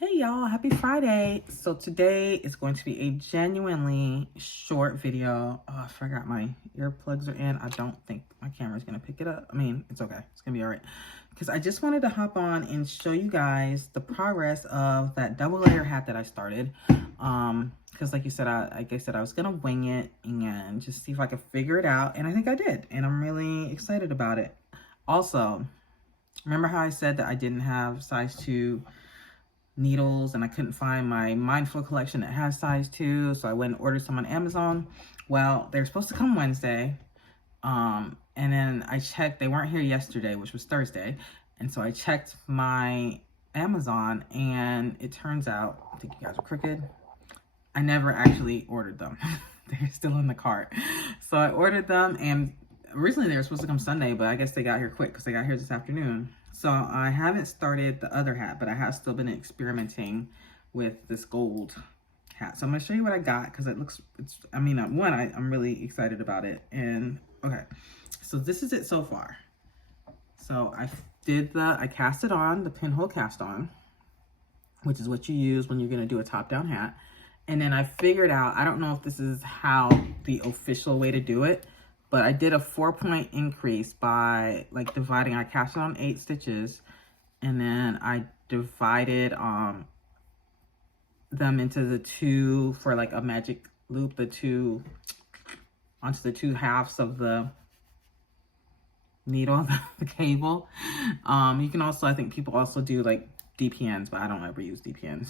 Hey y'all, happy Friday. So today is going to be a genuinely short video. Oh, I forgot my earplugs are in. I don't think my camera's gonna pick it up. I mean, it's okay, it's gonna be all right. Because I just wanted to hop on and show you guys the progress of that double layer hat that I started. Because like I said, I was gonna wing it and just see if I could figure it out. And I think I did, and I'm really excited about it. Also, remember how I said that I didn't have size 2 needles and I couldn't find my Mindful collection that has size 2, so I went and ordered some on Amazon. Well, they're supposed to come Wednesday, and then I checked, they weren't here yesterday, which was Thursday, and so I checked my Amazon, and it turns out, I think you guys are crooked, I never actually ordered them. They're still in the cart. So I ordered them, and originally they were supposed to come Sunday, but I guess they got here quick because they got here this afternoon. So I haven't started the other hat, but I have still been experimenting with this gold hat. So I'm gonna show you what I got because I'm really excited about it. And okay, so this is it so far. So I cast it on, the pinhole cast on, which is what you use when you're gonna do a top-down hat. And then I figured out, I don't know if this is how the official way to do it, but I did a 4-point increase by like dividing, I cast it on 8 stitches, and then I divided them into the 2 for like a magic loop, onto the 2 halves of the needle, the cable. You can also, I think people also do like DPNs, but I don't ever use DPNs.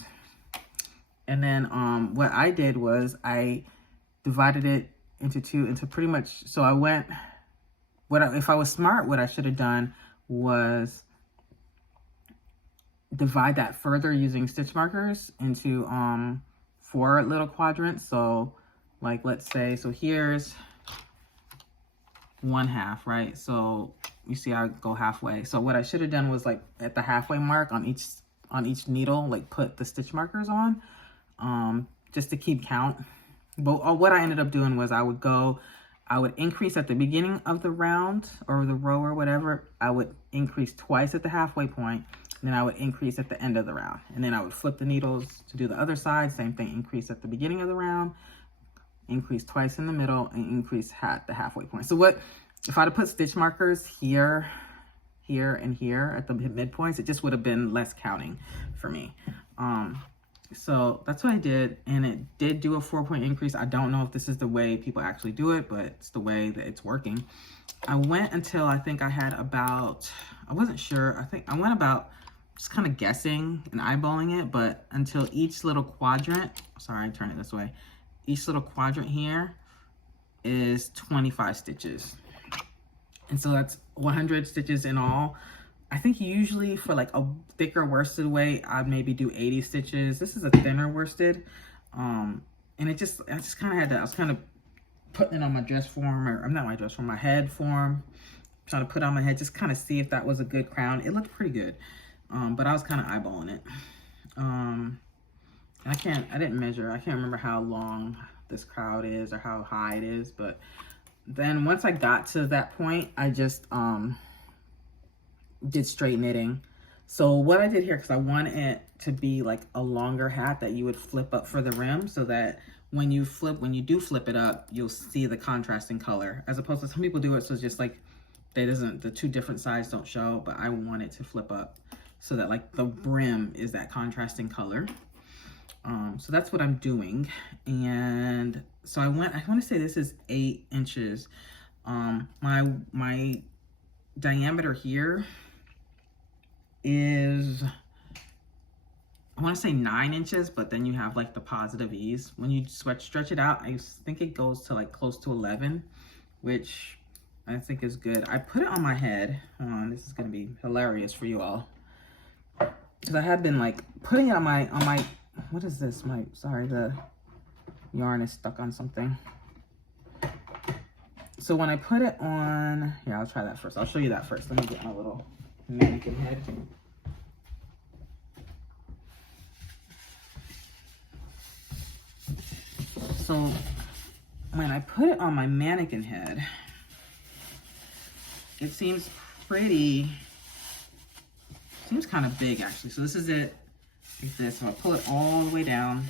And then what I did was I divided it into pretty much, so I went, if I was smart, what I should have done was divide that further using stitch markers into 4 little quadrants. So like, let's say, so here's 1/2, right? So you see I go halfway. So what I should have done was like at the halfway mark on each needle, like put the stitch markers on, just to keep count. But what I ended up doing was I would increase at the beginning of the round or the row or whatever. I would increase twice at the halfway point, and then I would increase at the end of the round. And then I would flip the needles to do the other side. Same thing, increase at the beginning of the round, increase twice in the middle, and increase at the halfway point. So if I'd have put stitch markers here, here, and here at the midpoints, it just would have been less counting for me. So that's what I did, and it did do a 4-point increase. I don't know if this is the way people actually do it, but it's the way that it's working. I went until I think I had about, I wasn't sure, I think I went about just kind of guessing and eyeballing it, but until each little quadrant, sorry, turn it this way, each little quadrant here is 25 stitches. And so that's 100 stitches in all. I think usually for like a thicker worsted weight, I'd maybe do 80 stitches. This is a thinner worsted. And I just kind of had to, I was kind of putting it on my dress form, or I'm not my dress form, my head form. Trying to put it on my head, just kind of see if that was a good crown. It looked pretty good. But I was kind of eyeballing it. I didn't measure. I can't remember how long this crowd is or how high it is. But then once I got to that point, I just, did straight knitting. So what I did here, because I want it to be like a longer hat that you would flip up for the rim, so that when you do flip it up, you'll see the contrasting color, as opposed to some people do it so it's just like the 2 different sides don't show. But I want it to flip up so that like the brim is that contrasting color. So that's what I'm doing. And so I want to say this is 8 inches. My diameter here is, I want to say 9 inches, but then you have like the positive ease. When you stretch it out, I think it goes to like close to 11, which I think is good. I put it on my head. Hold on, this is going to be hilarious for you all. Because I have been like putting it on my, what is this? Sorry, the yarn is stuck on something. So when I put it on, yeah, I'll try that first. I'll show you that first. Let me get my little mannequin head. So when I put it on my mannequin head, it seems kind of big actually. So this is it like this. So I pull it all the way down.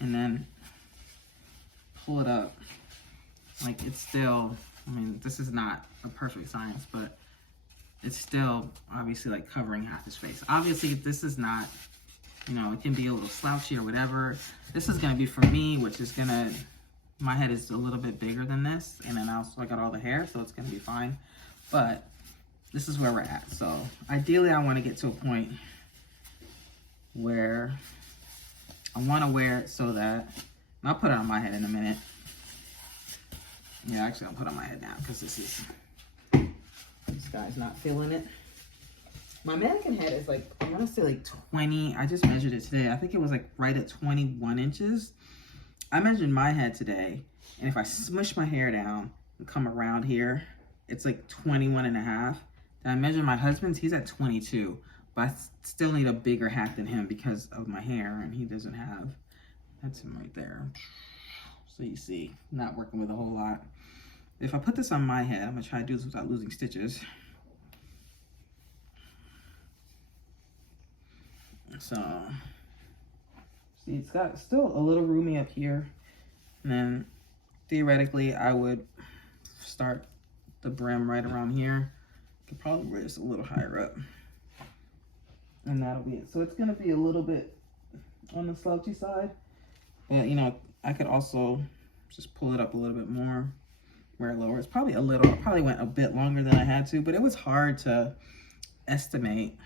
And then pull it up. Like it's still, I mean, this is not a perfect science, but it's still obviously like covering half his face. Obviously this is not, you know, it can be a little slouchy or whatever. This is gonna be for me, which is gonna, my head is a little bit bigger than this. And then also I got all the hair, so it's gonna be fine. But this is where we're at. So ideally I wanna get to a point where I wanna wear it so that, I'll put it on my head in a minute. Yeah, actually I'll put it on my head now because this guy's not feeling it. My mannequin head is like, I want to say like 20. I just measured it today. I think it was like right at 21 inches. I measured my head today. And if I smush my hair down and come around here, it's like 21 and a half. Then I measured my husband's, he's at 22. But I still need a bigger hat than him because of my hair. And he doesn't have, that's him right there. So you see, not working with a whole lot. If I put this on my head, I'm gonna try to do this without losing stitches. So, see, it's got still a little roomy up here. And then theoretically, I would start the brim right around here. Could probably raise a little higher up. And that'll be it. So it's gonna be a little bit on the slouchy side. But you know, I could also just pull it up a little bit more, wear it lower. It's probably a little, I probably went a bit longer than I had to, but it was hard to estimate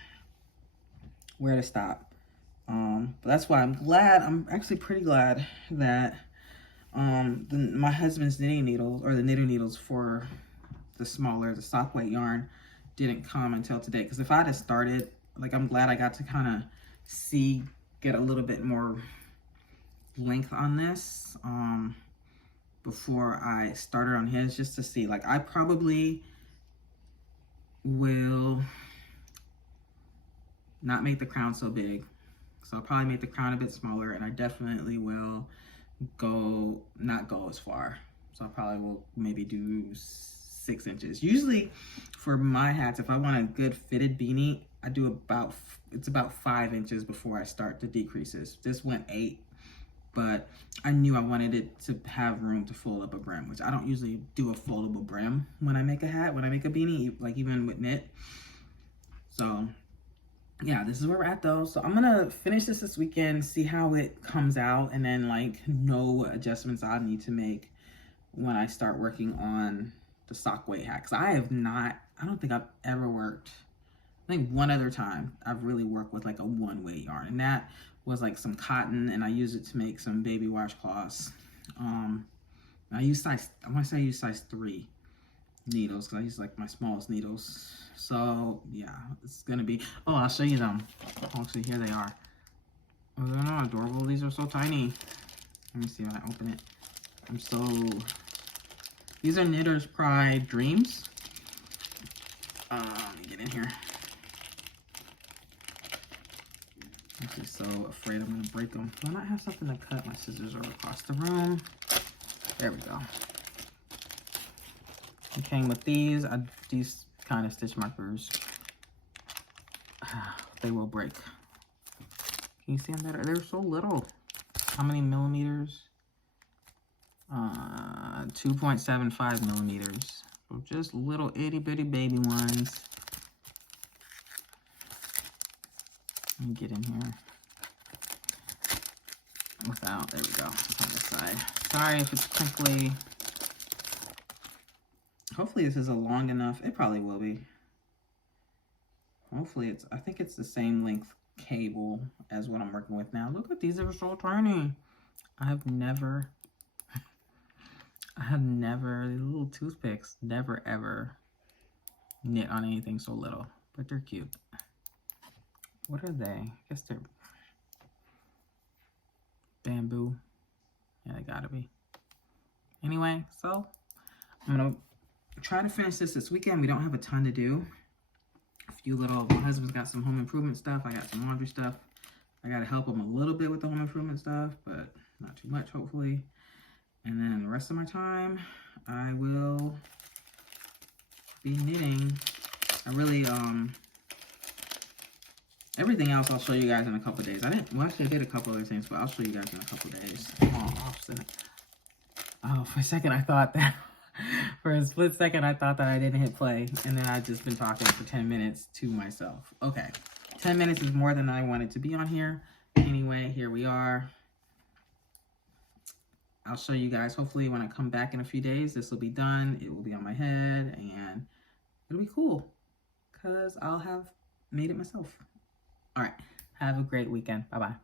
where to stop. But that's why I'm glad, I'm actually pretty glad that my husband's knitting needles, or the knitting needles for the smaller, the sock weight yarn, didn't come until today. Because if I'd have started, like, I'm glad I got to kind of get a little bit more length on this before I started on his, just to see. Like, I probably will not make the crown so big, so I'll probably make the crown a bit smaller, and I definitely will not go as far, so I probably will maybe do 6 inches. Usually for my hats, if I want a good fitted beanie, I do it's about 5 inches before I start the decreases. This went 8, but I knew I wanted it to have room to fold up a brim, which I don't usually do a foldable brim when I make a hat, when I make a beanie, like even with knit. So yeah, this is where we're at though. So I'm gonna finish this weekend, see how it comes out, and then like know what adjustments I need to make when I start working on the sock weight hat. Cause I don't think I've ever worked, I think one other time I've really worked with like a 1-weight yarn, and that was like some cotton, and I used it to make some baby washcloths. I use size 3 needles, because I use like my smallest needles. So yeah, it's gonna be, oh, I'll show you them. Oh, actually, here they are. Oh, they're not adorable. These are so tiny. Let me see when I open it. These are Knitter's Pride Dreams. Let me get in here. I'm actually so afraid I'm gonna break them. Do I not have something to cut? My scissors are across the room. There we go. It came with these kind of stitch markers. They will break. Can you see them better? They're so little. How many millimeters? 2.75 millimeters. So just little itty bitty baby ones. Let me get in here. Without, there we go. Just on this side. Sorry if it's crinkly. Hopefully this is a long enough, it probably will be. Hopefully I think it's the same length cable as what I'm working with now. Look at these, are so tiny. I have never, these little toothpicks, never ever knit on anything so little, but they're cute. What are they? I guess they're bamboo. Yeah, they gotta be. Anyway, so I'm gonna try to finish this weekend. We don't have a ton to do. A few little, my husband's got some home improvement stuff. I got some laundry stuff. I gotta help him a little bit with the home improvement stuff, but not too much, hopefully. And then the rest of my time, I will be knitting. I really, everything else I'll show you guys in a couple days. Well, actually I did a couple other things, but I'll show you guys in a couple days. Oh, for a second I thought that, for a split second I thought that I didn't hit play, and then I've just been talking for 10 minutes to myself. Okay, 10 minutes is more than I wanted to be on here. Anyway, here we are. I'll show you guys, hopefully when I come back in a few days, this will be done. It will be on my head, and it'll be cool, because I'll have made it myself. All right, have a great weekend. Bye-bye.